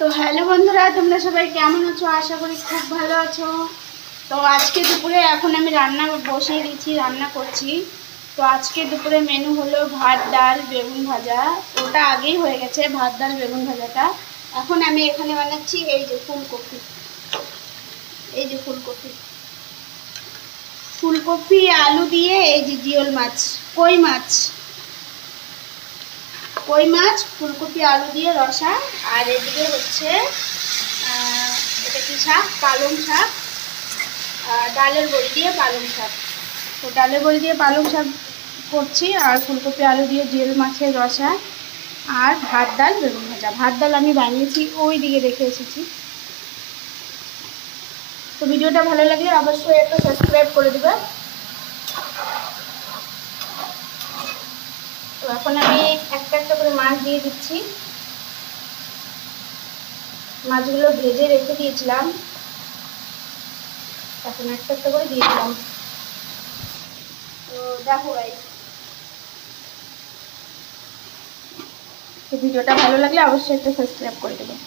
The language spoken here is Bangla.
তো হ্যালো বন্ধুরা, তোমরা সবাই কেমন আছো? আশা করি খুব ভালো আছো। তো আজকে দুপুরে এখন আমি রান্না বসিয়ে দিয়েছি, রান্না করছি। তো আজকে দুপুরে মেনু হলো ভাত, ডাল, বেগুন ভাজা। ওটা আগেই হয়ে গেছে, ভাত, ডাল, বেগুন ভাজাটা। এখন আমি এখানে বানাচ্ছি এই যে ফুলকপি। এই যে ফুলকপি, ফুলকপি আলু দিয়ে এই যে জিওল মাছ, কই মাছ, কই মাছ, ফুলকপি আলু দিয়ে রসা। আর এদিকে হচ্ছে এটা কি শাক, পালং শাক, ডালের বড়ি দিয়ে পালং শাক। তো ডালের বড়ি দিয়ে পালং শাক করছি, আর ফুলকপি আলু দিয়ে জিওল মাছের রসা, আর ভাত, ডাল, বেগুন ভাজা। ভাত, ডাল আমি বানিয়েছি, ওই দিকে রেখে এসেছি। তো ভিডিওটা ভালো লাগলে অবশ্যই একটা সাবস্ক্রাইব করে দেবে। তো এখন আমি একটা একটা করে মাছ দিয়ে দিচ্ছি। মাছগুলো ভেজে রেখে দিয়েছিলাম, এখন একটা একটা করে দিয়ে দিলাম। তো দেখো গাইস, তো ভিডিওটা ভালো লাগলে অবশ্যই একটা সাবস্ক্রাইব করে দেবে।